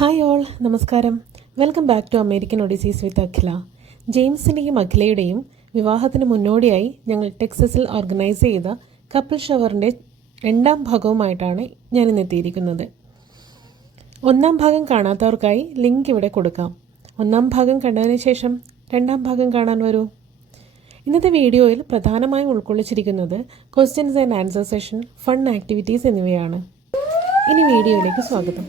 Hi all, നമസ്കാരം. Welcome back to American ഒഡീസീസ് വിത്ത് അഖില. ജെയിംസിൻ്റെയും അഖിലയുടെയും വിവാഹത്തിന് മുന്നോടിയായി ഞങ്ങൾ ടെക്സസിൽ ഓർഗനൈസ് ചെയ്ത കപ്പിൾ ഷവറിൻ്റെ 2ാം ഭാഗവുമായിട്ടാണ് ഞാനിന്ന് എത്തിയിരിക്കുന്നത്. 1ാം ഭാഗം കാണാത്തവർക്കായി ലിങ്ക് ഇവിടെ കൊടുക്കാം. 1ാം ഭാഗം കണ്ടതിന് ശേഷം 2ാം ഭാഗം കാണാൻ വരൂ. ഇന്നത്തെ വീഡിയോയിൽ പ്രധാനമായും ഉൾക്കൊള്ളിച്ചിരിക്കുന്നത് questions and answer session, fun activities എന്നിവയാണ്. ഇനി വീഡിയോയിലേക്ക് സ്വാഗതം.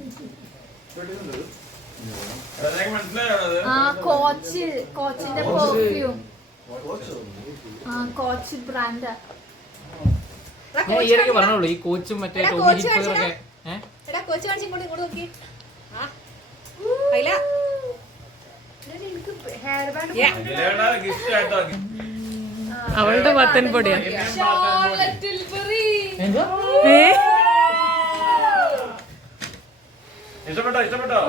കോച്ചിന്റെ പെർഫ്യൂം കോച്ച് ബ്രാൻഡ് പറഞ്ഞോളൂ. ഈ കോച്ചും മറ്റേ കോച്ച് കാണിച്ചു ഇങ്ങോട്ട് നോക്കി. അവളുടെ വത്തൻ പൊടിയാ. ഇഷ്ടപ്പെട്ടോ?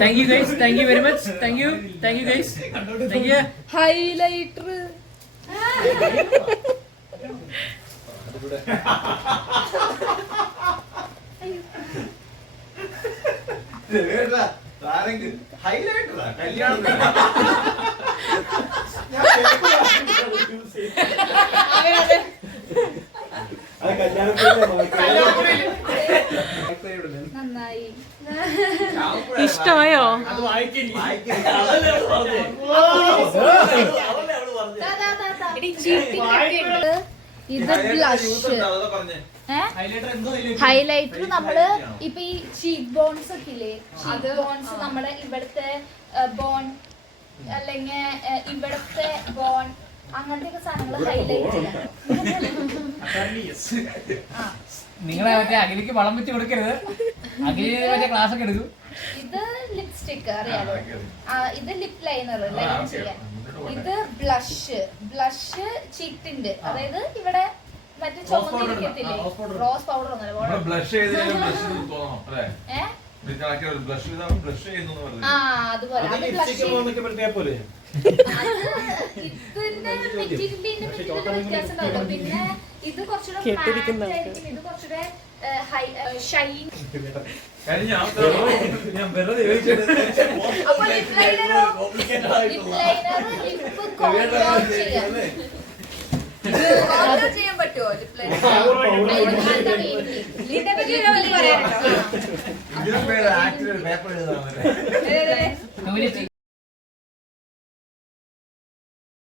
Thank you guys, thank you very much, thank you guys, thank you. Highlighter ഹൈലൈറ്ററാ കല്യാണം. നന്നായി. ഇഷ്ടമായോ? ഇത് ബ്ലഷ്, ഹൈലൈറ്റർ. നമ്മള് ഇപ്പൊ ഈ ചീക്ക് ബോൺസ് ഒക്കെ ഇല്ലേ, ചീക്ക് ബോൺസ് നമ്മുടെ ഇവിടുത്തെ ബോൺ അല്ലെങ്കിൽ ഇവിടുത്തെ ബോൺ അങ്ങനത്തെ ഒക്കെ സാധനങ്ങൾ ഹൈലൈറ്റ് ചെയ്യാം. നിങ്ങളെ മറ്റേ അഖിലേക്ക് വളം വെച്ച് കൊടുക്കരുത്. അഖില് മറ്റേ ക്ലാസ് ഒക്കെ എടുക്കും. ഇത് ലിപ്സ്റ്റിക് അറിയാലോ, ഇത് ലിപ് ലൈനർ ലൈൻ ചെയ്യാൻ. ഇത് ബ്ലഷ് ചീക്കിന്റെ, അതായത് ഇവിടെ മറ്റേ ചുവന്നിരിക്കത്തില്ലേ, റോസ് പൗഡർ ഒന്നല്ല, അതുപോലെ ഇതിന്റെ മെറ്റീരിയലിന്റെ വ്യത്യാസം ഉണ്ടാവില്ല. പിന്നെ ഇത് കുറച്ചുകൂടെ ഇത് കുറച്ചുകൂടെ ഷൈൻ. അപ്പൊ ലിപ് ലൈനർ ലിപ്പ് കോൺട്രോൾ ചെയ്യാൻ പറ്റുമോ? ലിപ് ലൈനർ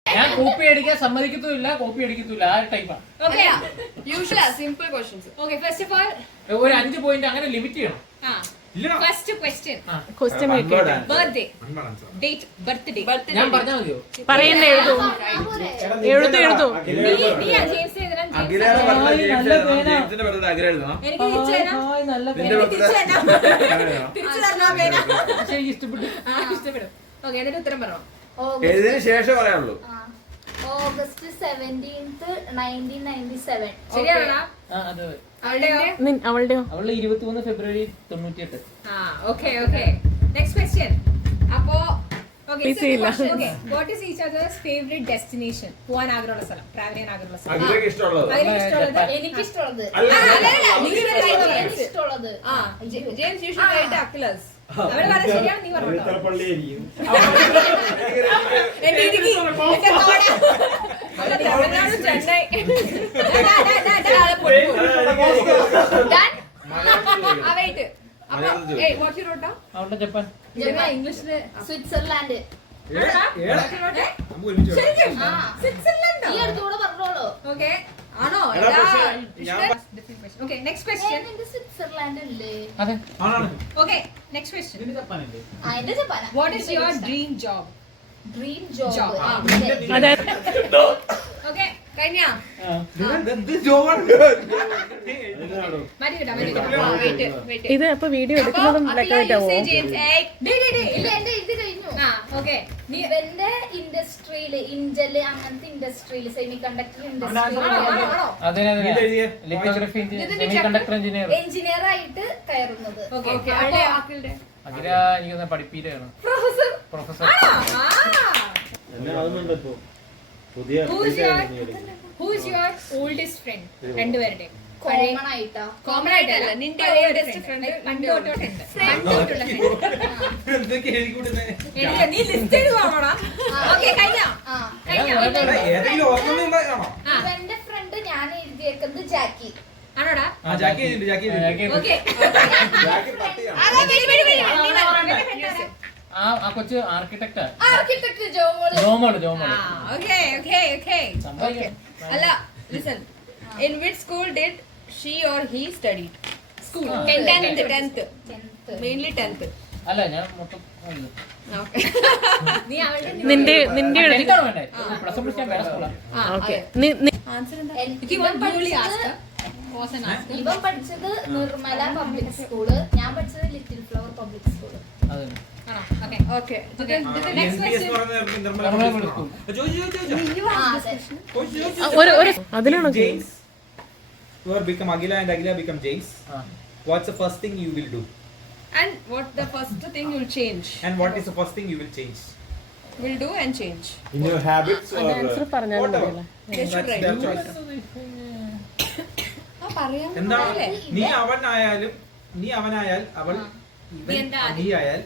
ഞാൻ കോപ്പി അടിക്കാൻ സമ്മതിക്കത്തുമില്ല, കോപ്പി അടിക്കത്തില്ല. ആ ടൈപ്പാണ്. Simple questions. Okay, first of all, ഒരു 5 പോയിന്റ് അങ്ങനെ ലിമിറ്റ് ചെയ്യണം. first question. Birthday. Date, birthday. ഞാൻ പറഞ്ഞാൽ മതിയോ? പറയുന്ന എഴുതൂ. James എഴുതണം. ഇഷ്ടപ്പെടും. Okay, എന്നിട്ട് ഉത്തരം പറഞ്ഞോ. ശേഷം പറയാനുള്ളൂ. August 17th 1997. ശരിയാണോ? അവളുടെയോ? അവളുടെ 23 ഫെബ്രുവരി 98. Okay. Next question. അപ്പോ what is each other's favorite destination? പോവാൻ ആഗ്രഹമുള്ള സ്ഥലം, ട്രാവൽ ചെയ്യാൻ ആഗ്രഹമുള്ള സ്ഥലം. അഖിലേക്ക് ഇഷ്ടമുള്ളത്. എനിക്കിഷ്ടമുള്ളത് ജെയിംസ് യു ഷുഡ് റൈറ്റ് അഖിലസ്. അവള് പറഞ്ഞ ശരിയാണ്, നീ പറഞ്ഞോ. അവളുടെ ജപ്പാൻ. ഇംഗ്ലീഷില് സ്വിറ്റ്സർലാൻഡ്. ഈ അടുത്തൂടെ പറഞ്ഞോളൂ. ഓക്കെ ആണോ? Okay, next question. സ്വിറ്റ്സർലാൻഡ് അല്ലേ? അതെ. Okay, next question. അതിന്റെ ജപ്പാന. What is your dream job? Dream job. Okay, കഴിഞ്ഞ ഇത് അപ്പൊ വീഡിയോ എടുക്കുന്നതും ബ്ലാക്ക് ആവോ? ഇവന്റെ ഇൻഡസ്ട്രിയില് ഇന്റല് അങ്ങനത്തെ ഇൻഡസ്ട്രിയില് സെമി കണ്ടക്ടർ ഇൻഡസ്ട്രിയില് എഞ്ചിനീയർ ആയിട്ട് കയറുന്നത്. അഖില എനിക്ക് പഠിപ്പീരാണ്. പ്രൊഫസർ. പ്രൊഫസർ ആവുന്നുണ്ട് ഇപ്പൊ പുതിയ Who's your oldest friend? രണ്ടുപേരുടെയും കോമൺ ആയിട്ടാ കോമൺ ആയിട്ടല്ല നിന്റെ ഓൾഡസ്റ്റ് ഫ്രണ്ട് പണ്ടോട്ടുണ്ട് നീ ലിസ്റ്റ് ചെയ്ത് പോകണോ? ഓക്കെ കഴിഞ്ഞോ? ഇവന്റെ ഫ്രണ്ട് ഞാൻ എഴുതിയേക്കുന്നത് ജാക്കി ആണോടാ? ഓക്കെ ആ കൊച്ചു ആർക്കിടെക്റ്റാ. ആർക്കിടെക്ട് ജോമോള് ജോമോള് ഓക്കെ അല്ല listen in which school did she or he studied? School 10th mainly 10th. അല്ല ഞാൻ മൊത്തം Okay. നീ അവളുടെ നിന്റെ പ്ലസ് വൺ ഞാൻ വേറെ സ്കൂളാണ്. ഓക്കെ ആൻസർ എന്താ? ഇവൻ Newly പഠിച്ചത് asked. Was an asked. ഇവൻ പഠിച്ചത് നിർമ്മല പബ്ലിക് സ്കൂള്, ഞാൻ പഠിച്ചത് ലിറ്റിൽ ഫ്ലവർ പബ്ലിക് സ്കൂള്. അത് ആണോ? Okay. Next question. ഒരു അതിലാണോ James, you are become Agila and Agila become James. What's the first thing you will do? And what the first thing you'll change? And what is the first thing you will change? Will do and change. In your habits or answer പറഞ്ഞാലും Whatever. മതിയല്ലേ? They should That's write. their choice. പറയാം. എന്താണ് നീ അവനായാലും നീ അവനായാൽ അവൾ ഇവൻ നീ എന്താ ആദ്യം? നീ ആയാൽ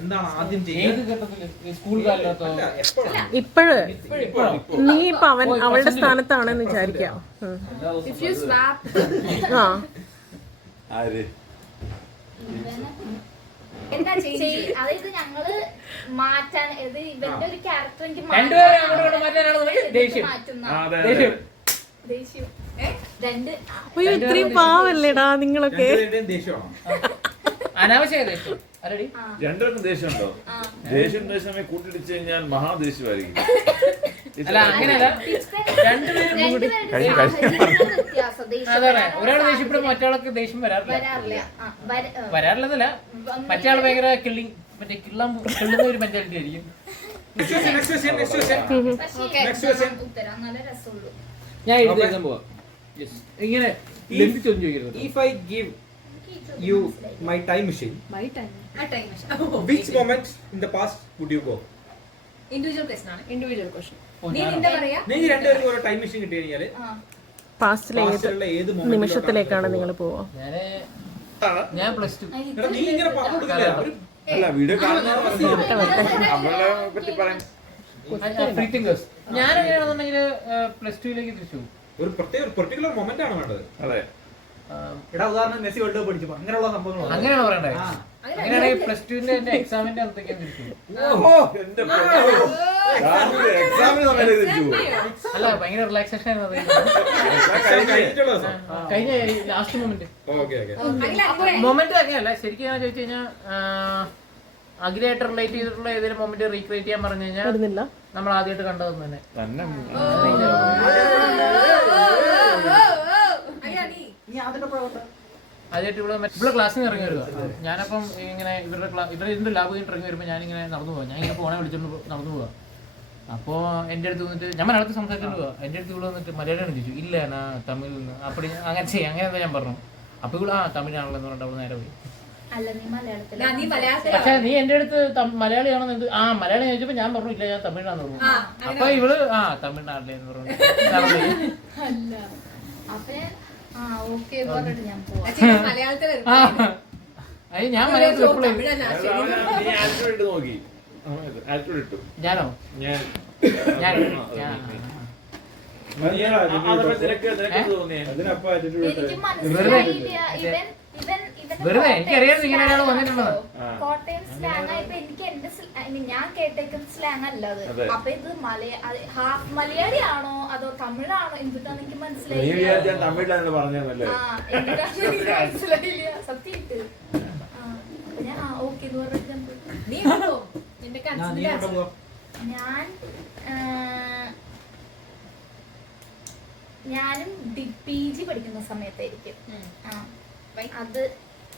എന്താണ് ആദ്യം ഏത് ചെയ്യുന്നത്? ഘട്ടത്തില് സ്കൂൾ കാലത്തോ അല്ല, എപ്പോഴാണ്? ഇപ്പോഴ് നീ ഇപ്പൊ അവളുടെ സ്ഥാനത്താണെന്ന് വിചാരിക്കാം. If you swap. ആ ആര് എന്താ അതായത് ഞങ്ങള് മാറ്റാൻ ഇത് ഇവന്റെ ഒരു ക്യാരക്ടർ എനിക്ക് രണ്ടുപേരും അങ്ങോട്ട് മാറ്റാനാണെന്നുണ്ടെങ്കിൽ ദേഷ്യം. മാറ്റുന്ന അതെ ദേഷ്യം. ദേഷ്യം രണ്ട് അയ്യോ ഇത്രയും പാവല്ലേടാ നിങ്ങളൊക്കെ. രണ്ടുപേരുടെയും ദേഷ്യമാണോ? അനാവശ്യമായ ദേഷ്യം അല്ലടി. രണ്ടുപേർക്കും ദേഷ്യമുണ്ടോ? ദേഷ്യം കൂട്ടിടിച്ച് കഴിഞ്ഞാൽ മഹാദേഷ്യമായിരിക്കും. അല്ല അങ്ങനെയല്ല, രണ്ടുപേരും കൂടി വ്യത്യാസം അതെ ഒരാൾ ദേഷ്യപ്പെടും മറ്റയാൾക്ക് ദേഷ്യം വരാറില്ല. വരാറില്ലെന്നല്ല, മറ്റയാൾ ഭയങ്കര മറ്റേ കിള്ളുന്ന ഒരു മെന്റാലിറ്റി ആയിരിക്കും. Next question. ഉത്തരം നല്ല രസമുള്ളൂ. ഞാൻ എഴുതി പോവാം. ഇങ്ങനെ ലംഘിച്ചൊന്നും ചോദിക്കരുത്. If I give you my time machine, A time machine. which moment in the past would you go? Individual question ആണ്. Individual question. ഓ, നീ ഞാനോ? നിന്റെ പറയാ. നിങ്ങൾക്ക് രണ്ടുപേർക്കും ഒരു ടൈം മെഷീൻ കിട്ടി കഴിഞ്ഞാൽ പാസ്റ്റിലെ പാസ്റ്റിലുള്ള ഏത് നിമിഷത്തിലേക്കാണ് നിങ്ങൾ പോവാ? ഞാൻ പ്ലസ് ടു. നീ ഇങ്ങനെ പറഞ്ഞു കൊടുക്കില്ല. അല്ല വീഡിയോ കാണുന്ന അവളെ പറ്റി പറയാൻ ഫ്രീ തിങ്കേഴ്സ്. ഞാൻ എങ്ങനെയാണെന്നുണ്ടെങ്കിൽ പ്ലസ് ടുയിലേക്ക് തിരിച്ചു പോകും. ഒരു പെർട്ടിക്കുലർ മൊമെന്റ് ആണ് വേണ്ടത്. അതെ എടാ ഉദാഹരണം മെസ്സി വേൾഡ് കപ്പ് അടിച്ചു അങ്ങനെയുള്ള സംഭവങ്ങൾ അങ്ങനെയാണ് പറയണ്ടേ. അങ്ങനെയാണെങ്കിൽ പ്ലസ് ടുവിന്റെ എന്റെ എക്സാമിന്റെ അകത്തേക്ക് തിരിച്ചു പോകും. ഓഹോ എന്റെ എക്സാമിന് സമയത്ത് തിരിച്ചു പോകും. അല്ല ഭയങ്കര റിലാക്സേഷൻ ആയിരുന്നു അത്. കഴിഞ്ഞിട്ടുള്ള ദിവസം. കഴിഞ്ഞ last moment okay okay moment അങ്ങനെയല്ല ശരിക്കും ഞാൻ ചോദിച്ചു കഴിഞ്ഞാൽ അഖിലായിട്ട് റിലേറ്റ് ചെയ്തിട്ടുള്ള ഏതെങ്കിലും മൊമെന്റ് റീക്രിയേറ്റ് ചെയ്യാൻ പറഞ്ഞു കഴിഞ്ഞാൽ വരുന്നില്ല. നമ്മൾ ആദ്യമായിട്ട് കണ്ടതെന്ന് തന്നെ. തന്നെ ആദ്യമായിട്ട് ഇവിടെ ക്ലാസ്സിൽ നിന്ന് ഇറങ്ങി വരുക. ഞാനപ്പം ഇങ്ങനെ ഇവരുടെ ലാബ് കഴിഞ്ഞിട്ട് ഇറങ്ങി വരുമ്പോൾ ഞാനിങ്ങനെ നടന്നു പോകാം. ഞാൻ ഇങ്ങനെ ഫോണെ വിളിച്ചോണ്ട് നടന്നു പോവാം. അപ്പോൾ എൻ്റെ അടുത്ത് വന്നിട്ട് ഞാൻ മലയാളത്തിൽ സംസാരിച്ചോണ്ട് പോവാം. എൻ്റെ അടുത്ത് ഇവിടെ വന്നിട്ട് മലയാളം ചോദിച്ചു. ഇല്ല എന്നാ തമിഴിൽ നിന്ന് അപ്പടി അങ്ങനെ ചെയ്യാം അങ്ങനെ എന്താ ഞാൻ പറഞ്ഞു. അപ്പോൾ ഇവിടെ തമിഴാണല്ലോ എന്ന് പറഞ്ഞിട്ട് അവിടെ നേരെ പോയി. അല്ല നീ മലയാളത്തിൽ പക്ഷെ നീ എന്റെ അടുത്ത് മലയാളിയാണെന്ന് എന്ത് മലയാളം ചോദിച്ചപ്പോ ഞാൻ പറഞ്ഞു ഇല്ല ഞാൻ തമിഴാന്ന് പറഞ്ഞു. അപ്പൊ ഇവള് തമിഴ്നാട്ടിലെ എന്ന് പറഞ്ഞു. അല്ല അപ്പൊ ഓക്കെ പറഞ്ഞിട്ട് ഞാൻ പോവാം. അത് ഞാൻ മലയാളത്തിൽ എപ്പോഴും നീ ആറ്റിറ്റ്യൂഡ് ഇട്ട് നോക്കി. ആറ്റിറ്റ്യൂഡ് ഇട്ടു. ഞാനോ ഞാൻ എനിക്ക് മനസ്സിലായില്ല വെറുതെ എനിക്കറിയാം ഇങ്ങനെ ഒരാൾ വന്നിട്ടുള്ളത്. കോട്ടയം സ്ലാങ് ആയപ്പോ എനിക്ക് എന്റെ ഞാൻ കേട്ടേക്കുന്ന സ്ലാങ് അല്ല അത്. അപ്പൊ ഇത് ഹാഫ് മലയാളി ആണോ അതോ തമിഴാണോ എന്തിട്ടാന്ന് എനിക്ക് മനസ്സിലായില്ല. തമിഴിലാണ് പറഞ്ഞല്ലേ. എന്തിട്ടാന്ന് എനിക്ക് മനസ്സിലായില്ല സത്യം. അപ്പൊ ഞാൻ ഓക്കെ എന്ന് പറഞ്ഞിട്ട് ഞാൻ പോയി. ഞാനും PG പഠിക്കുന്ന സമയത്തായിരിക്കും. അത്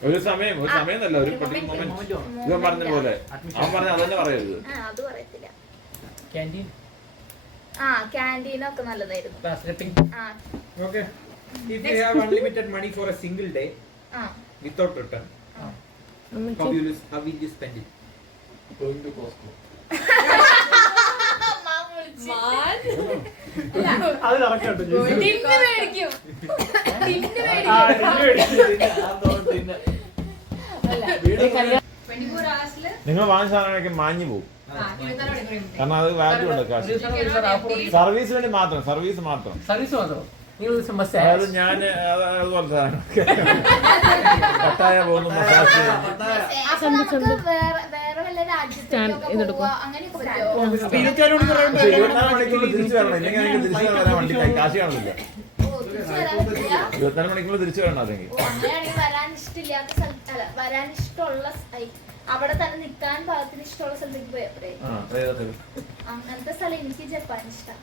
ഒരു സമയം എന്നല്ല ഒരു മൊമെന്റ് ഇവൻ പറഞ്ഞ പോലെ അവൻ പറഞ്ഞ അതന്നെ പറയരുത്. അത് പറയത്തില്ല. ക്യാൻറ്റീൻ ക്യാൻറ്റീനൊക്കെ നല്ലതായിരുന്നു. Okay. If you have unlimited money for a single day without return, how will you spend it? Going to Costco. അത് കറക്റ്റ് ടിന്ന് മേടിക്കും. ടിന്ന് മേടിക്കും. അല്ല. 24 hours-ല് നിങ്ങൾ വാങ്ങിയ സാധനങ്ങളൊക്കെ മാഞ്ഞു പോകും. 24 മണിക്കൂർ. കാരണം അത് വാല്യൂ ഉണ്ട് കാശ്. സർവീസ് വേണ്ടി മാത്രം, സർവീസ് മാത്രം. സർവീസ് മാത്രം. അതായത് ഞാൻ അതുപോലെ സാധനം പട്ടായ പോകുന്നു, മസാജ് ചെയ്യുന്നു. വേറെ വല്ല രാജ്യത്തേക്കൊക്കെ പോവാ അങ്ങനെയൊക്കെ പറ്റുമോ? 24 മണിക്കൂർ തിരിച്ചു വരണം, ഇല്ലെങ്കിൽ എനിക്ക് തിരിച്ചു വരാൻ വണ്ടി കാശ് കാണുന്നില്ല. ഓ, തിരിച്ച് വരാൻ പറ്റില്ല? 24 മണിക്കൂർ തിരിച്ചു വരണം. അല്ലെങ്കിൽ ഓ, അങ്ങനെയാണെങ്കിൽ വരാൻ ഇഷ്ടമില്ലാത്ത സ്ഥലത്ത് അല്ല, വരാൻ ഇഷ്ടമുള്ള അവിടെ തന്നെ നിൽക്കാൻ പാകത്തിന് ഇഷ്ടമുള്ള സ്ഥലത്തേക്ക് പോയപ്പോഴേ അങ്ങനത്തെ സ്ഥലം എനിക്ക് ജപ്പാൻ ഇഷ്ടം.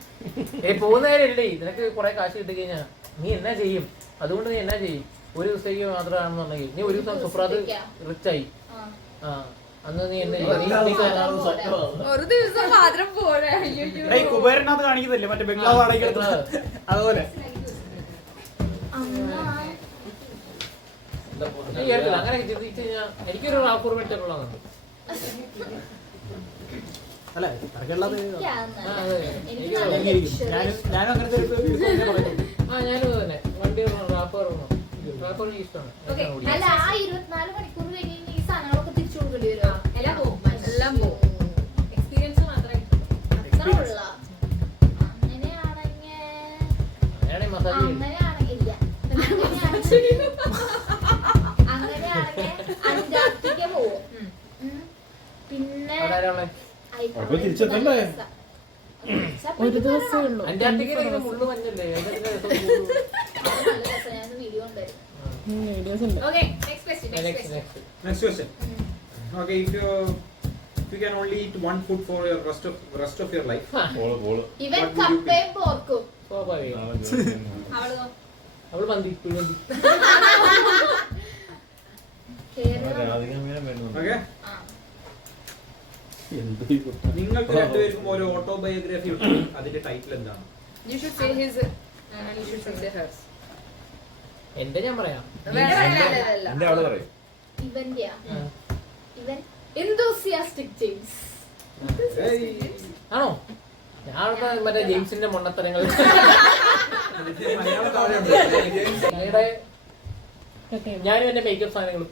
പോകുന്ന കാര്യമല്ലേ, നിനക്ക് കുറെ കാശ് കിട്ടി കഴിഞ്ഞാ നീ എന്നാ ചെയ്യും? അതുകൊണ്ട് നീ എന്നാ ചെയ്യും? ഒരു ദിവസത്തേക്ക് മാത്രമാണെന്നുണ്ടെങ്കിൽ നീ ഒരു ദിവസം സുപ്രാത് റിച്ചായി. അന്ന് നീ എന്നെ ഒരു ദിവസം മാത്രം പോരാ. കുബേരനകത്ത് കാണിക്കുന്നില്ലേ മറ്റേ ബംഗ്ലാവ് അതുപോലെ. അങ്ങനെ ചിന്തിച്ചു കഴിഞ്ഞാൽ എനിക്കൊരു റാപ്പൂർ വെച്ചുള്ളതാണ്. അല്ലെ അതൊക്കെയുള്ളത്. എനിക്ക് ഞാനും അങ്ങനത്തെ ഞാനും തന്നെ വണ്ടി റാപ്പർ റാപ്പർ ഇഷ്ടമാണ്. അല്ല, ആ 24 മണിക്കൂർ കഴിഞ്ഞ് ഈ സാധനങ്ങളൊക്കെ തിരിച്ചു കൊടുക്കേണ്ടി വരുമോ? എല്ലാം പോകും. എല്ലാം പോകും. എക്സ്പീരിയൻസ് മാത്രമേ അത്ര ഉള്ള അങ്ങനെയാണെങ്കിൽ മസാജ് അങ്ങനെയാണെങ്കിൽ ഇല്ല. അങ്ങനെയാണെങ്കിൽ അന്റാർട്ടിക്ക പോവും. പിന്നെ തിരിച്ചെത്തണ്ടേ? ഒരു ദിവസമേ ഉള്ളൂ. അന്റാർട്ടിക്കയിൽ മുള്ളു മഞ്ഞല്ലേ? വീഡിയോ ഉണ്ടായിരുന്നു. വീഡിയോസ് ഉണ്ട്. Okay, next question. Next question. Okay, if you can only eat one food for your rest of your life. ഇവൻ കപ്പയും പോർക്കും. സ്വാഭാവികം. അവളോ? അവള് മന്തി കുഴിമന്തി. Okay. നിങ്ങൾക്ക് രണ്ടുപേർക്കും ഒരു ഓട്ടോബയോഗ്രഫി ഉണ്ട്. അതിന്റെ ടൈറ്റിൽ എന്താണ്? You should say his and you should say hers. എന്റെ ഞാൻ പറയാം. എന്റെ അവിടെ പറയും. ഇവന്റെയാ? ഇവൻ enthusiastic ജെയിംസ്. ആണോ? ഞാൻ മറ്റേ ജെയിംസിന്റെ മൊണ്ണത്തരങ്ങൾ ഞാനും എന്റെ മേക്കപ്പ് സാധനങ്ങളും.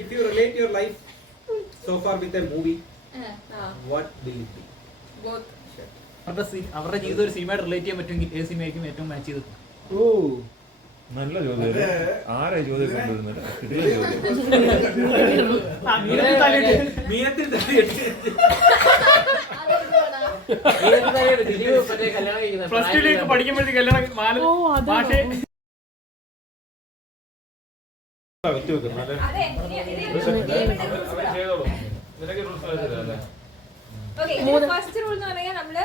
If you relate your life so far with a movie, what will it be? Both. അവരുടെ ജീവിതം ഒരു സിനിമയായിട്ട് റിലേറ്റ് ചെയ്യാൻ പറ്റുമെങ്കിൽ ഏത് സിനിമയായിരിക്കും ഏറ്റവും മാച്ച് ചെയ്ത്? നല്ല ചോദ്യം. ആരാ ചോദ്യം കൊണ്ടുവരുന്നത്? പ്ലസ് ടുലേക്ക് പഠിക്കുമ്പോഴത്തേക്ക് കല്യാണം Okay, first rule എന്ന് പറഞ്ഞാൽ നമ്മള്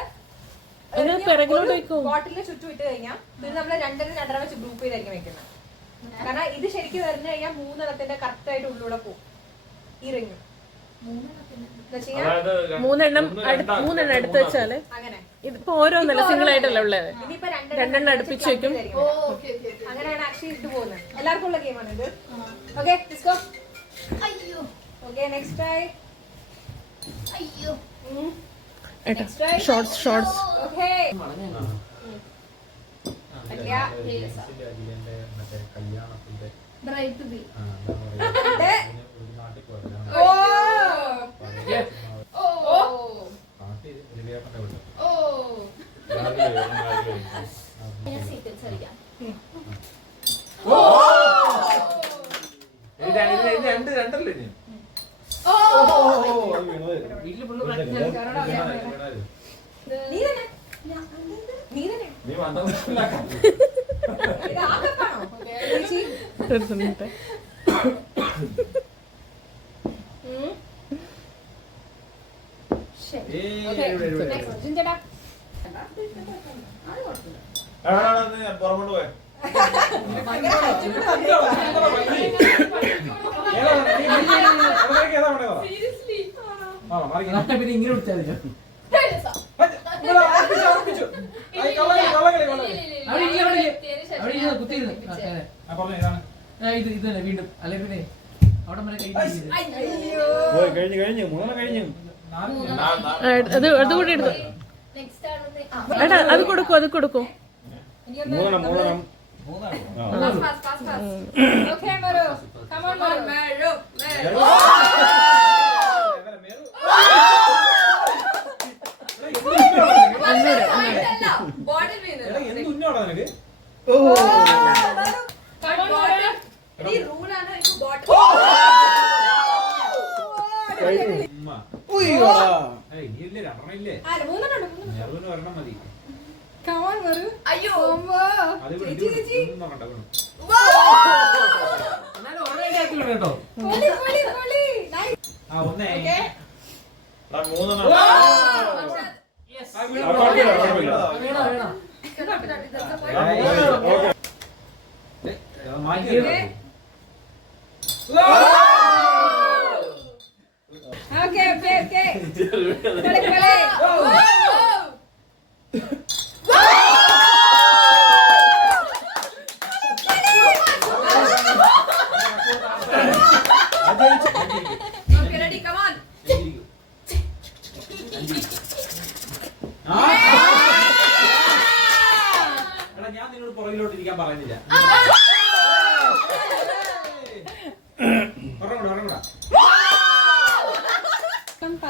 ബോട്ടിലിന് ചുറ്റും ഇട്ട് കഴിഞ്ഞാൽ ഇത് നമ്മള് രണ്ടര വെച്ച് ഗ്രൂപ്പ് ചെയ്തായിരിക്കും വെക്കുന്നത്. കാരണം ഇത് ശരിക്കും വരുന്ന കഴിഞ്ഞാൽ 3 എണ്ണത്തിന്റെ കറക്റ്റ് ആയിട്ട് ഉള്ളിലൂടെ പോകും ഈ റിങ്. 3 എടുത്ത് വെച്ചാല് അങ്ങനെ ഇതിപ്പോ ഓരോന്നല്ല സിംഗിൾ ആയിട്ടല്ല ഉള്ളത്. ഇനിയിപ്പോ 2 അടുപ്പിച്ച് വെക്കും. അങ്ങനെയാണ് ആക്ച്വലി ഇട്ട് പോകുന്നത്. എല്ലാവർക്കും ഉള്ള ഗെയിമാണ് ഇത്. Okay, let's go. അയ്യോ. Okay, next try. അയ്യോ. Next try. Shorts. Okay. Bride to be. ഞാൻ സീക്വൻസ് കളിക്കാം. രണ്ടല്ലേ ഇനി? വീട്ടില് ഫുള്ള് നീ തന്നെ. നീ തന്നെ. നീ വന്ന ഇത് ആകെപ്പാണോ? ചേച്ചി. നെക്സ്റ്റ് ജിഞ്ചടാ. പുറമോട്ട് പോയെ. പിന്നെ ഇങ്ങനെ വിളിച്ചാൽ കുത്തിയിരുന്നു. ഇത് തന്നെ വീണ്ടും അല്ലെ പിന്നെ അവിടെ വരെ കൈ പോയി കഴിഞ്ഞു മൂന്നെണ്ണം കഴിഞ്ഞു. അതുകൂടി എടുത്തു. നെക്സ്റ്റ് ആണ് എടാ അത് കൊടുക്കൂ, അത് കൊടുക്കൂ. മൂന്നെണ്ണം Fast, fast, fast, fast. Okay, Maru. Come on, Maru. Maru. Bottle winner. എന്ത് ഉന്നോടാ നിനക്ക്? Come on, Maru. Ini rule ആണ് ഇപ്പൊ bottle. ഉമ്മ. ഇനിയല്ലേ രണ്ടെണ്ണം ഇല്ലേ? മൂന്നെണ്ണം. മെറുവിന് ഒരെണ്ണം മതി. Come on, Maru. അയ്യോ അത് ചേച്ചി ചേച്ചി. ഒന്നും നോക്കണ്ട, വീണു. എന്നാലും ഓൾറെഡി ആക്കില്ല കേട്ടോ. പൊളി പൊളി പൊളി. Nice. ആ ഒന്നേ. Okay. മൂന്നെണ്ണം. Yes. കുഴപ്പമില്ല. വീണോ വീണോ. മാറ്റി Okay. Okay. പൊളി പൊളി. Okay, ready, come on. എടാ ഞാൻ നിന്നോട് പുറകിലോട്ട് ഇരിക്കാൻ പറയുന്നില്ല. ഒരെണ്ണം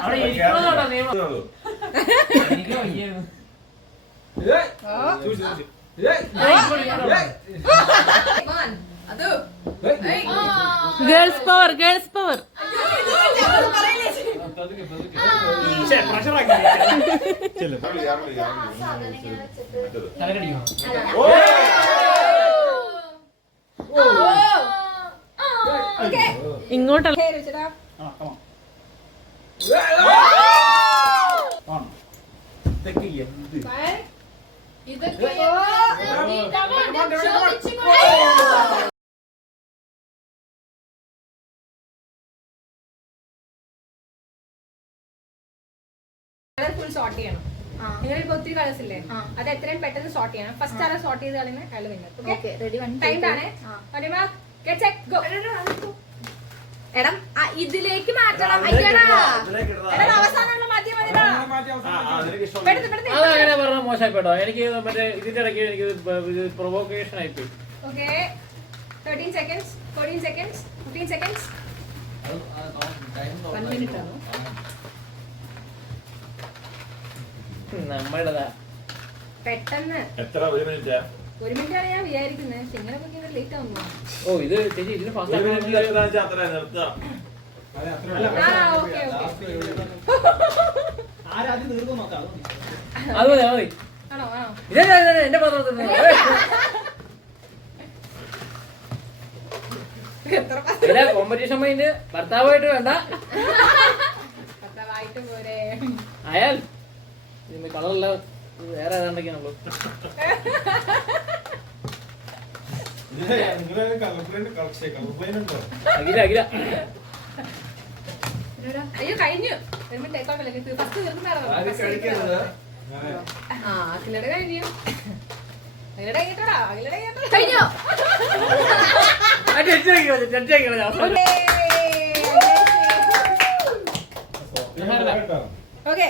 അവിടെ ഇരിക്കണോടാ നിയമം. എനിക്ക് വയ്യായിരുന്നു. Come on. Adu. Hey. Girls power, girls power. തലക്കടിക്കണോ? Okay. ഇങ്ങോട്ടല്ല. Okay, Ruchita. ഇതൊക്കെ എന്ത്? Fine. ഇതൊക്കെ ഫുൾ സോർട്ട് ചെയ്യണം. നിങ്ങളിൽ ഇപ്പൊ ഒത്തിരി കളേഴ്സ് ഇല്ലേ, അത് എത്രയും പെട്ടെന്ന് സോർട്ട് ചെയ്യണം. ഫസ്റ്റ് ആളെ സോർട്ട് ചെയ്ത് കളയുന്ന അയാൾ winner. Okay ready one time ആണ്. Get set, go. എടാ ഇതിലേക്ക് മാറ്റണം. അയ്യടാ എടാ അവസാനമുള്ള മതി മതിടാ. പെട്ടെന്ന് പെട്ടെന്ന്. അതങ്ങനെ പറഞ്ഞ മോശമായിട്ടോ. എനിക്ക് മറ്റേ ഇതിന്റെ ഇടയ്ക്ക് എനിക്ക് പ്രൊവോക്കേഷൻ ആയിപ്പോയി. Okay. 13 seconds, 14 seconds, 15 seconds. 1 minute ആണോ? നമ്മളുടെ പെട്ടെന്ന്. എത്ര? 1 മിനിറ്റ്. 1 മിനിറ്റ് ആണ് ഞാൻ വിചാരിക്കുന്നത്. പക്ഷെ ഇങ്ങനെ നോക്കിയാൽ ലേറ്റ് ആവുന്നു. ഓ ഇത് ചേച്ചി ഇതിന് ഫാസ്റ്റ് ഒരു മിനിറ്റിൽ എത്ര വെച്ചാൽ അത്ര നിർത്തുക. ഓക്കെ ആരാദ്യം തീർന്നു നോക്കാം. അത് മതി അത് മതി. ആണോ ആണോ ഇതേ എന്റെ പാത്രത്തിൽ കോമ്പറ്റീഷൻ മൈൻഡ് ഭർത്താവായിട്ട് വേണ്ട, ഭർത്താവായിട്ട് പോരെ. അയാൾ കളറല്ല വേറെ ഏതാണ്ടൊക്കെയാണല്ലോ. അഖില അഖില അയ്യോ കഴിഞ്ഞു. ഒരു മിനിറ്റ് കുഴപ്പമില്ല. ഫസ്റ്റ് തീർന്നായിരുന്നു. ആ അഖിലയുടെ കഴിഞ്ഞു. അഖിലയുടെ കഴിഞ്ഞിട്ടാ. അഖിലയുടെ കഴിഞ്ഞോ? ഓക്കെ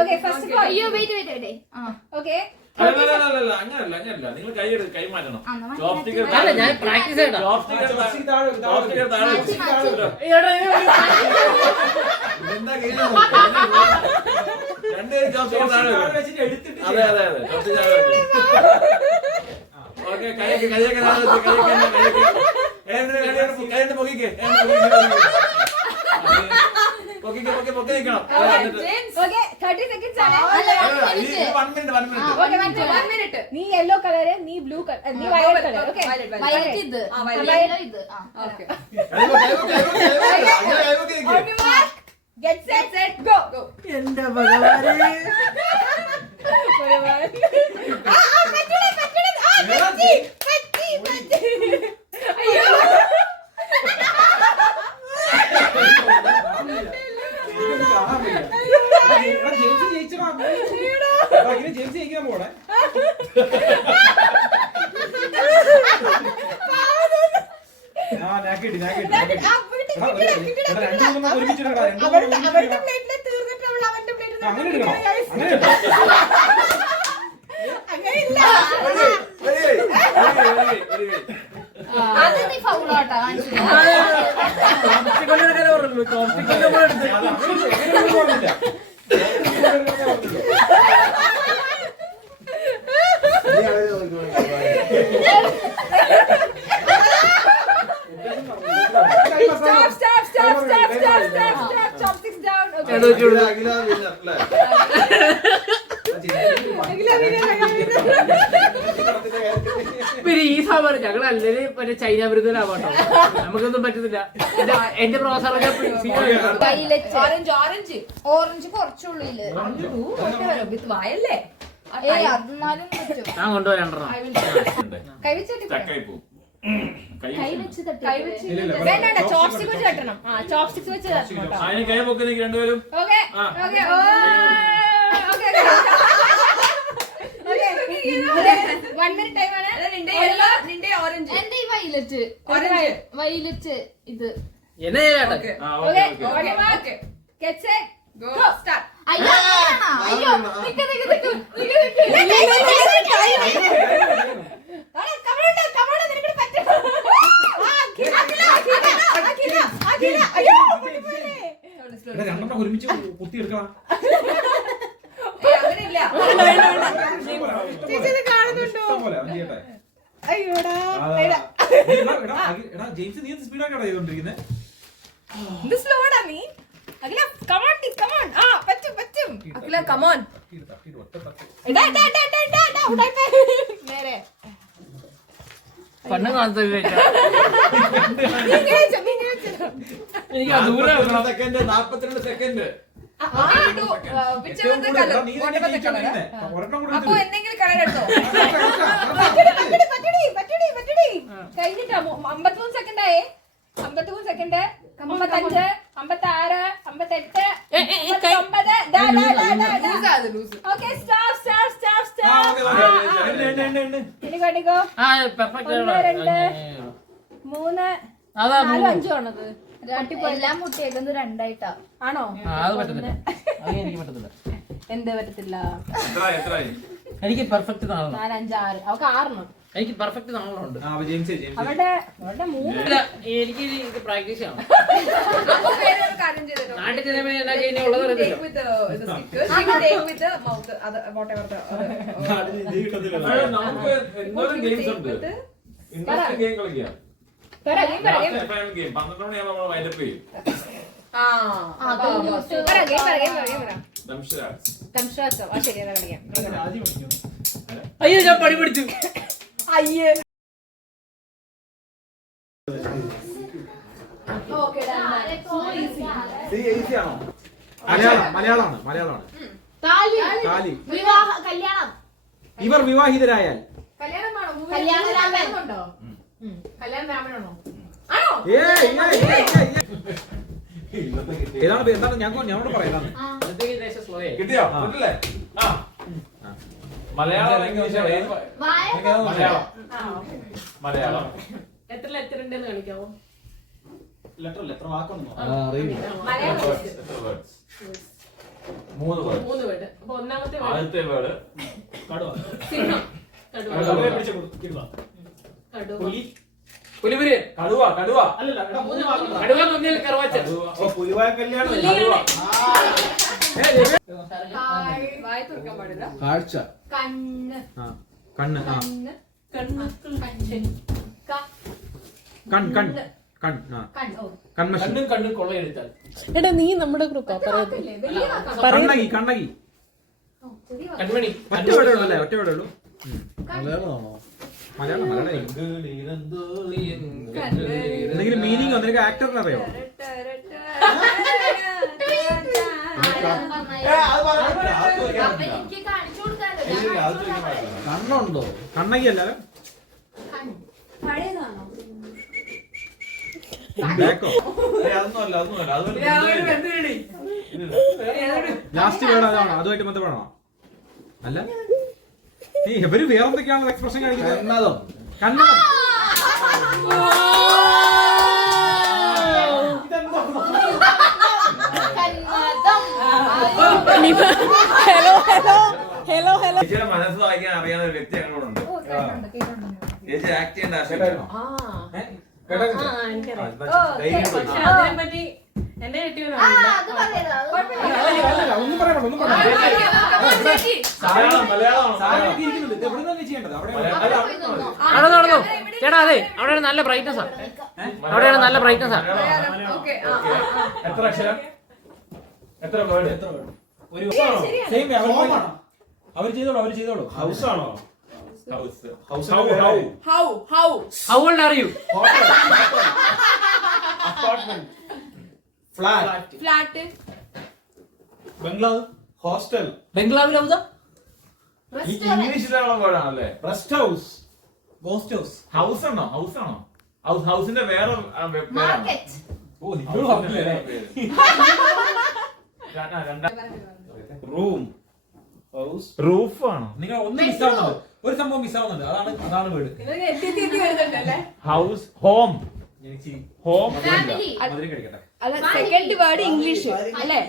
ഓക്കെ ഫസ്റ്റ് അയ്യോ വെയിറ്റ് ഓക്കെ അല്ലല്ല അങ്ങനല്ല നിങ്ങൾ കൈ മാറ്റണം. ചോപ്സ്റ്റിക്ക് അല്ല ഞാൻ പ്രാക്ടീസ് ചെയ്യണം. എന്താ രണ്ടുപേരും ചോപ്സ്റ്റിക്ക് താഴെ വെച്ചിട്ട് അതെ ചോപ്സ്റ്റിക്ക് താഴെ ഓക്കെ. കൈയൊക്കെ പൊക്കിക്ക് പൊക്കി നിൽക്കണം. ഓക്കെ 30 സെക്കൻഡ്സ് ആണ്. 1 മിനിറ്റ്. Okay 1 minute. നീ യെല്ലോ കളർ, നീ ബ്ലൂ കളർ, നീ വയലറ്റ് കളർ. ഓക്കെ വൈറ്റ് ഇത് വയലറ്റ് ഇത് ഓക്കെ Get set, go. എന്റെ ഭഗവാനേ. അയ്യോ ജയിക്കാൻ പോണേ. നാക്കിട്ട് നാക്കിട്ട് ആ, കിട്ടില്ല, കിട്ടില്ല, എടാ, രണ്ടു മൂന്നെണ്ണം ഒരുമിച്ചിടടാ, രണ്ടു മൂന്നെണ്ണം അവളുടെ ഒരുമിച്ചിടടാ. പ്ലേറ്റിലെ തീർന്നിട്ട് അവൾ അവന്റെ പ്ലേറ്റിൽ അങ്ങനെ ഇടണോ? അങ്ങനെ അങ്ങനെയില്ല. അത് നീ ഫൗളാട്ടാ കാണിച്ചത്. Stop. Chopsticks down. Okay. പിന്നെ ഈ സാമ്പാർ ഞങ്ങൾ അല്ലെങ്കിൽ മറ്റേ ചൈന വിരുദ്ധനാവാട്ടോ, നമുക്കൊന്നും പറ്റത്തില്ല. എന്റെ പ്രൊഫസറൊക്കെ ഓറഞ്ച് കുറച്ചുള്ളില് വായല്ലേ ഏയ് എന്നാലും പറ്റും. ഞാൻ കൊണ്ടുവരണ്ടെണ്ണം. കൈവച്ചിട്ട് ചക്കായി പോവും. കൈ വെച്ച് തട്ടി വേണ്ട ചോപ്സ്റ്റിക് വെച്ച് തട്ടണം. ചോപ്സ്റ്റിക്സ് വെച്ച് തട്ടണം കേട്ടോ. അതിന് കൈ പൊക്കുന്നേക്ക് രണ്ടുപേരും. Okay okay okay 1 minute time ആണ്. നിന്റെ ഓറഞ്ച് എന്റെ ഈ വൈലറ്റ് വൈലറ്റ് ഇത് എന്നെ ഓക്കെ ആ, okay okay, okay. Okay get set go start. അയ്യോ അയ്യോ നിക്ക് എടാ, രണ്ടെണ്ണം ഒരുമിച്ച് കുത്തി എടുക്കണം. അങ്ങനെയില്ല. ചേച്ചി ഇത് കാണുന്നുണ്ടോ? ഇഷ്ടംപോലെ, അവൻ ചെയ്യട്ടെ. അയ്യോടാ എടാ, ജെയിംസ് നീ സ്പീഡാക്കാണ് ചെയ്തോണ്ടിരിക്കുന്നത്. ഇത് സ്ലോടാ നീ. അഖില കമോൺ ആ പറ്റും അഖില കമോൺ. നേരെ കണ്ണു കാണത്ത എനിക്ക് ആ ദൂരെ വെക്കണം. 42 സെക്കൻഡ്. അപ്പൊ എന്തെങ്കിലും കളർ എടുത്തോ. കഴിഞ്ഞിട്ടാ 53 സെക്കൻഡ് ആയേ. 53 സെക്കൻഡ് 55 56 58 ഓക്കെ സ്റ്റോപ്പ്. എണിക്കോ ആ പെർഫെക്റ്റ് 1 2 3 അതാ 4 5 ആണത്. എല്ലാം മുട്ടിയേക്കുന്നത് രണ്ടായിട്ടാ. ആണോ? അത് പറ്റത്തില്ല, അത് എനിക്ക് പറ്റത്തില്ല. എന്ത് പറ്റത്തില്ല? എത്രയായി? എനിക്ക് പെർഫെക്റ്റ് നാളെ 4 5 6 അവക്ക് 6 എനിക്ക് പെർഫെക്റ്റ് നാളുണ്ട്. അവളുടെ 3 എനിക്ക് ഇത് പ്രാക്ടീസ് ചെയ്യണം. അപ്പൊ വേറെ ഒരു കാര്യം ചെയ്തോ. നാട്ടിൽ ചെല്ലുമ്പോ ഉണ്ടാക്കി ഇനി ഉള്ളത് അറിയത്തില്ല. Take with the stickers. You can take with the mouth. Whatever the നമുക്ക് എന്തോരം ഗെയിംസ് ഉണ്ട്. ഇൻട്രസ്റ്റിംഗ് ഗെയിം കളിക്കാം. പറ ഗെയിം 12 മണിയാകുമ്പോൾ നമ്മൾ വൈൻഡപ്പ് ചെയ്യും. ശരിയാ കളിക്കാം. അയ്യോ ഞാൻ പണി പിടിച്ചു. അയ്യേ മലയാളമാണ്. താലി വിവാഹ കല്യാണം ഇവർ വിവാഹിതരായാൽ കല്യാണം കല്യാണം ഉണ്ടോ? കല്യാണം രാമനാണോ? ആണോ? എന്താണ് ഞങ്ങളോട് പറയാം. കിട്ടിയോ? കിട്ടില്ലേ? ആ. മലയാളം ഇംഗ്ലീഷ് മലയാളം എത്ര ലെറ്റർ ഉണ്ടെന്ന് കാണിക്കാവോ? ലെറ്ററല്ല, എത്ര വാക്കൊന്നും മലയാളം എത്ര words? 3 words. 3 വേർഡ്. അപ്പൊ ഒന്നാമത്തെ ആദ്യത്തെ വേർഡ് കടുവ. സിംഹം. കടുവയെ പിടിച്ച് കിടുവ. പുലി. പുലിപുരി കടുവ കടുവ അല്ലല്ല, എടാ, 3 വാക്കുണ്ട്. കടുവ മുന്നിൽ കറുവാച്ച. പുലിവായ കല്യാണം. വായ തുറക്കാൻ പാടില്ല. കാഴ്ച. കണ്ണ് കണ്ണ് കണ്ണ് കൺമഷി. കണ്ണും കണ്ണും കൊള്ളയെടുത്താൽ എടാ നീ നമ്മുടെ ഗ്രൂപ്പാ പറയുന്നത്. കണ്ണകി കണ്ണകി. കൺമണി ഒറ്റ വേർഡേ ഉള്ളൂ അല്ലേ? ഒറ്റ വേർഡേ ഉള്ളൂ. മലയാളമാണോ? മലയാളം. എന്തെങ്കിലും മീനിങ് എന്തെങ്കിലും ആക്ടറിനെ അറിയോ? അപ്പൊ എനിക്ക് കാണിച്ചു കൊടുക്കാല്ലോ. കണ്ണുണ്ടോ? കണ്ണകി അല്ല പഴയതാണോ? ബാക്കോ. അതൊന്നുമല്ല ലാസ്റ്റ് വേർഡ് അതാണോ? അതുമായിട്ട് ബന്ധപ്പെടണോ? അല്ല, ഇവര് വേറെന്തൊക്കെയാണ് എക്സ്പ്രഷൻ കാണിക്കുന്നത്? കന്നഡം. കന്നഡം. ചേച്ചിയുടെ മനസ്സ് വായിക്കാൻ അറിയാവുന്ന ഒരു വ്യക്തി ഞങ്ങളോടുണ്ട്. ചേച്ചി ആക്ട് ചെയ്യേണ്ട ആവശ്യമില്ല. അതിനെപ്പറ്റി എന്റെ കെട്ടിയവനോ ഒന്നും പറയണം, ഒന്നും പറയണം. അവിടെ നടന്നു ചേട്ടാ. അതെ അവിടെ നല്ല ബ്രൈറ്റ്നസ് ആണ്. അവിടെയാണ് നല്ല ബ്രൈറ്റ്നസ് ആണ്. എത്ര അക്ഷരം? എത്ര വേർഡ്? ഒരു അവർ ചെയ്തോളൂ. ഹൗസ് ആണോ? House. How old are you? Apartment. Flat. Bungalow. Hostel. ബംഗ്ലാവിൽ ഹൗസാ? ഇംഗ്ലീഷിലുള്ള വേർഡാണല്ലേ? Rest house. Ghost house. House ആണോ? ഹൗസിന്റെ വേറെ മാർക്കറ്റ്. ഓ, നിങ്ങൾ പറഞ്ഞില്ലേ? റൂം. ഹൗസ്. റൂഫ് ആണോ? നിങ്ങൾ ഒന്ന് മിസ്സാവുന്നുണ്ട്, ഒരു സംഭവം മിസ്സാവുന്നുണ്ട്. അതാണ് വീട്. ഹൗസ്. ഹോം. ഫാമിലി. മധുരം കഴിക്കട്ടെ. അല്ല, സെക്കൻഡ് വേർഡ് ഇംഗ്ലീഷ് അല്ലേ?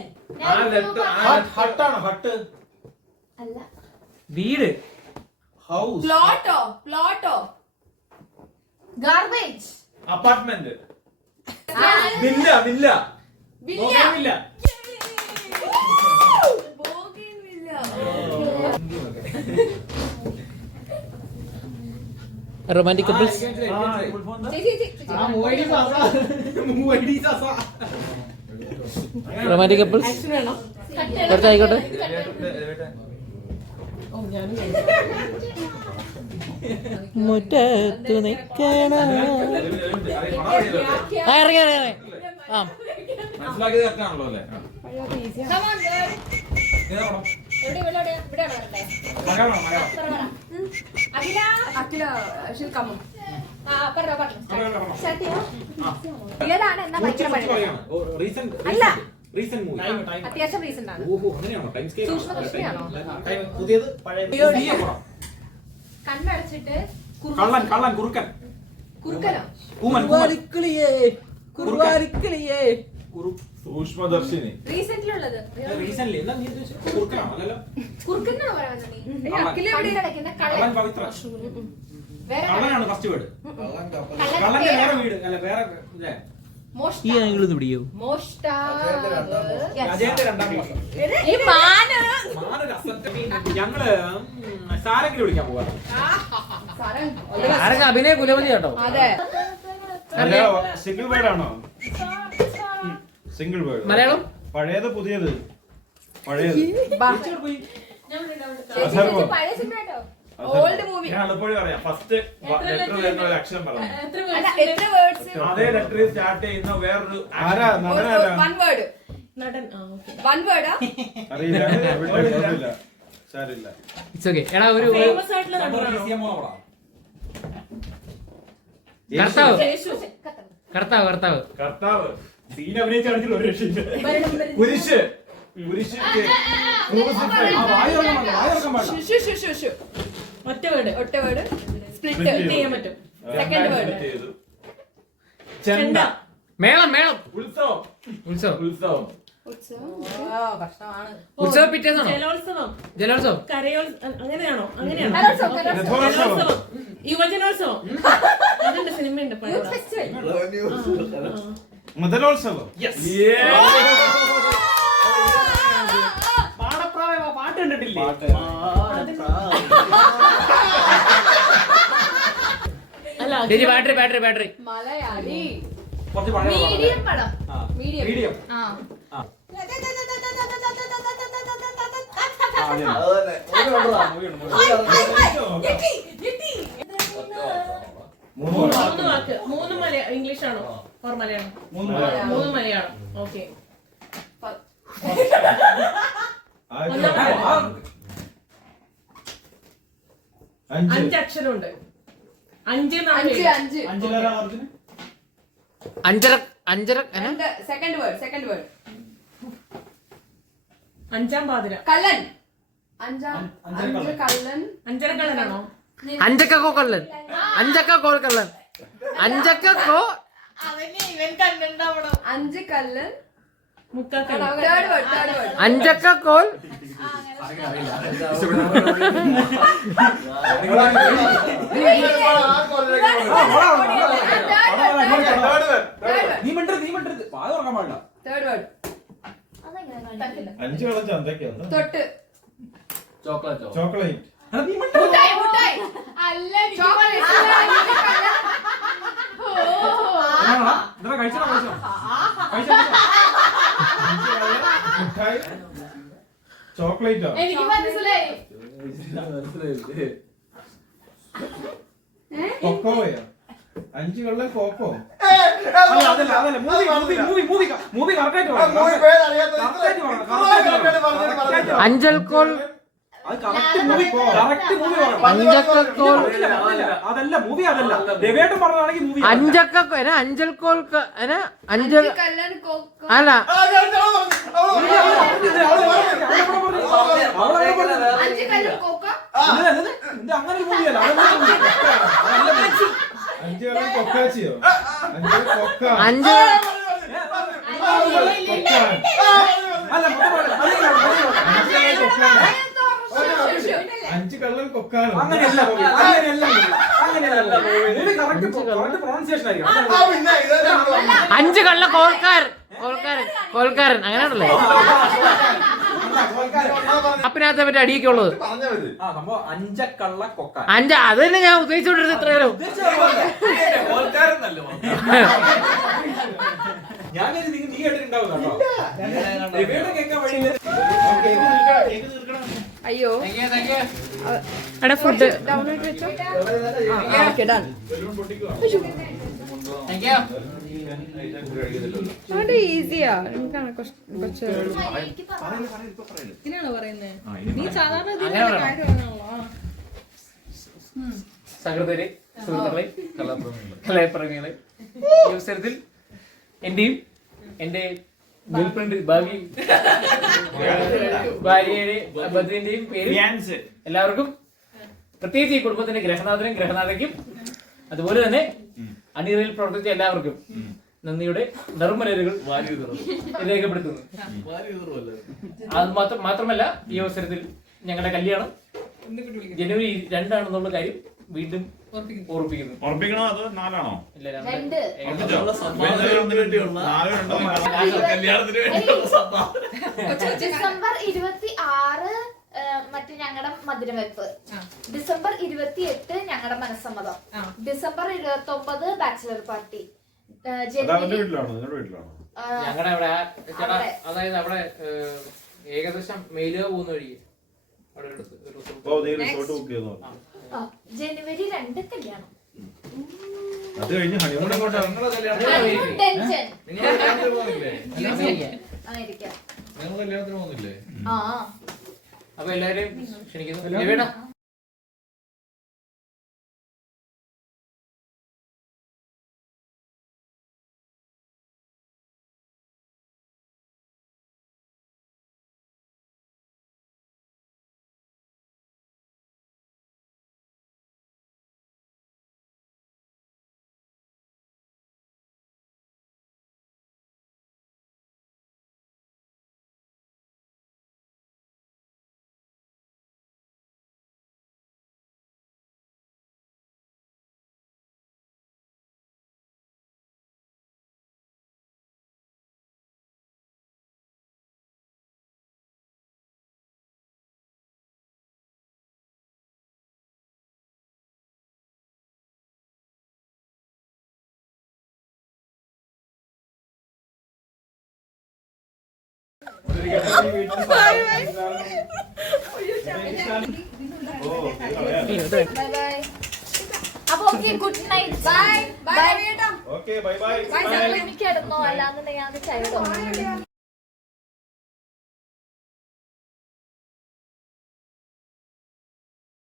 ഹട്ടാണോ? ഹട്ട്. അല്ല. വീട്. ഹൗസ്. പ്ലോട്ടോ garbage. Apartment. Villa. Bougainvillea. Romantic couples. Romantic couples കുറച്ചായിക്കോട്ടെ. മുറ്റത്തു നിൽക്കണ ഇറങ്ങി. ആ മനസ്സിലാക്കിയത് കറക്റ്റാണല്ലോ അല്ലേ? അത്യാവശ്യം റീസെന്റ് ആണ്. പുതിയത് പഴയത്. കണ്ണടച്ചിട്ട് കള്ളൻ കുറുക്കൻ. കുറുക്കനോ? സൂക്ഷ്മദർശിനി. റീസെന്റിലുള്ളത് റീസെന്റ്ലി എന്താ നീ ഉദ്ദേശിച്ചത്? കുറുക്കനാണോ? കുറുക്കനാണോ പറയുന്നത് നീ? കള്ളൻ പവിത്ര. വേറെ കള്ളനാണ് ഫസ്റ്റ് വീട്. കള്ളന്റെ വേറെ വീട് അല്ല, വേറെ ഇല്ലേ? ഈ ആംഗിൾ പിടിയോ? അജയന്റെ രണ്ടാം ക്ലാസ്. ഈ മാന് ഞങ്ങള് സാരെങ്കിലും വിളിക്കാൻ പോവാ. ആരൊക്കെ അഭിനയ കുലപതി കേട്ടോ. അതെ. സിംഗിൾ വേർഡ് ആണോ? Single word. മലയാളം. പഴയത് പുതിയത്. പഴയത്. പഴയ സിനിമ കേട്ടോ. Old movie. ഞാൻ എളുപ്പവഴി പറയാം. ഫസ്റ്റ് ലെറ്റർ വരുന്ന ഒരു അക്ഷരം പറഞ്ഞു. എത്ര വേർഡ്സ്? അതേ ലെറ്ററിൽ സ്റ്റാർട്ട് ചെയ്യുന്ന വേറൊരു ആരാ നടനാരാ? One word. നടൻ. വൺ വേർഡാ? അറിയില്ല. കുഴപ്പമില്ല. സാരില്ല. It's okay. എടാ ഒരു ഫേമസ് ആയിട്ടുള്ള നടനാണോ? കർത്താവ്. കർത്താവ്. സീൻ അഭിനയിച്ച് കാണിച്ചിട്ട് ഒരു രക്ഷയില്ല. കുരിശ്. ഒറ്റ വേർഡ് സ്പ്ലിറ്റ് ചെയ്യാൻ പറ്റും. സെക്കൻഡ് വേർഡ് ചെണ്ട. മേളം. ഉത്സവം. ഉത്സവ പിറ്റേന്നാണോ? ജലോത്സവം. അങ്ങനെയാണോ? രഥോത്സവം. യുവജനോത്സവം. അതിന്റെ സിനിമയുണ്ട് പഴയ. മുതലോത്സവം. പാട്ട് കണ്ടിട്ടില്ലേ? അല്ല ബാറ്ററി. മലയാളി. കുറച്ച് പഴയ മീഡിയം പടം. മീഡിയം. ആ. മൂന്ന് ഇംഗ്ലീഷ് ആണോ ഓർ മലയാളം? മൂന്ന് മലയാളം. ഓക്കെ. അഞ്ച് അക്ഷരമുണ്ട്. സെക്കൻഡ് വേർഡ് അഞ്ചാം പാതിര. കള്ളൻ. കള്ളൻ. അഞ്ചര കള്ളനാണോ? അഞ്ചക്കോ കള്ളൻ. അഞ്ച് കള്ളൻ. Third word. അഞ്ചക്കക്കോൽ. നീ മിണ്ടരുത് പാത തുറക്കാൻ പാടില്ല. Third word. 5 കളർ ചന്തയ്ക്കാണ്. തൊട്ട്. ചോക്ലേറ്റ്. ചോക്ലേറ്റ്. എടാ, നീ മിണ്ടരുത്. മുട്ടായി. Chocolate. എന്നാടാ? ഇതെടാ, കഴിച്ചോ? മിഠായി. ചോക്ലേറ്റോ? എനിക്ക് മനസ്സിലായി. കൊക്കോയോ? 5 കള്ളൻ കോക്കോ. അതല്ല. മൂവി കറക്റ്റായിട്ട് പറ. അഞ്ചൽക്കോൽ. അത് കറക്റ്റ് മൂവി പറ. അഞ്ചക്കക്കോൽ. അതല്ല മൂവി, അതല്ല രവിയേട്ടൻ പറഞ്ഞതാണെങ്കിൽ മൂവി. അഞ്ചക്കോൽ. അഞ്ചൽക്കോൽ. അഞ്ചൽ കല്ലൻ കൊക്കോ. അല്ല. അഞ്ച് കല്ലൻ കൊക്കോ. അങ്ങനെ മൂവിയല്ല. 5 കള്ളൻ കൊക്കാച്ചിയോ? 5 കൊക്ക. അഞ്ച് കൊക്കാൻ. അല്ല 5 കള്ളൻ കൊക്കാണ്. അങ്ങനെയല്ല മൂവി കറക്റ്റ് പ്രൊണൗൺസിയേഷൻ ആയിരിക്കും. അഞ്ച് കള്ള കോൽക്കാരൻ അങ്ങനെയാണല്ലേ അപ്പിനകത്തെ പറ്റി അടിയൊക്കെ ഉള്ളത്. സംഭവം അഞ്ചക്കള്ള കൊക്ക. അത് തന്നെ ഞാൻ ഉദ്ദേശിച്ചോണ്ടിരുന്നത് ഇത്രയോ. ഞാൻ നീ കേട്ടിട്ടുണ്ടാവും കേട്ടോ. രവിയേട്ടൻ കേൾക്കാൻ വഴിയില്ല. അയ്യോ എടാ ഫുഡ് ഡൗൺലോഡ് വെച്ചോ. Okay done. അത് ഈസിയാ. എനിക്കാണ് കുറച്ച് ഇങ്ങനെയാണോ പറയുന്നത്? നീ സാധാരണ സഹൃദരെ, സുഹൃത്തുക്കളെ, കലാപ്രേമികളെ, ഈ അവസരത്തിൽ എന്റെയും എന്റെ ഗേൾഫ്രണ്ട് ഭാര്യയുടെ ബദ്രീന്റെയും പേര് എല്ലാവർക്കും, പ്രത്യേകിച്ച് ഈ കുടുംബത്തിന്റെ ഗ്രഹനാഥയ്ക്കും അതുപോലെ തന്നെ അണിയറയിൽ പ്രവർത്തിച്ച എല്ലാവർക്കും നന്ദിയുടെ നിർമ്മലരുകൾ രേഖപ്പെടുത്തുന്നു. അത് മാത്രമല്ല ഈ അവസരത്തിൽ ഞങ്ങളുടെ കല്യാണം ജനുവരി 2 കാര്യം വീണ്ടും ഓർപ്പിക്കുന്നു. ഉറപ്പിക്കണോ അതോ 4 ആണോ? ഇല്ല, 2. ഡിസംബർ 26 മറ്റേ ഞങ്ങളുടെ മധുരവെപ്പ്, ഡിസംബർ 28 ഞങ്ങളുടെ മനസ്സമ്മതം, ഡിസംബർ 29 ബാച്ചിലർ പാർട്ടി, ഞങ്ങളുടെ അവിടെ അതായത് അവിടെ ഏകദേശം മെയിലുക പോകുന്ന വഴി ജനുവരി 2 കല്യാണം. അത് കഴിഞ്ഞ് ഹണിമൂൺ അപ്പൊ എല്ലാവരെയും ക്ഷണിക്കുന്നു. അപ്പൊ okay, good night, bye bye. Okay bye bye. എനിക്ക് കിടന്നോ, അല്ലാന്നുണ്ടെങ്കിൽ ഞങ്ങൾക്ക് ചൈൽഡ്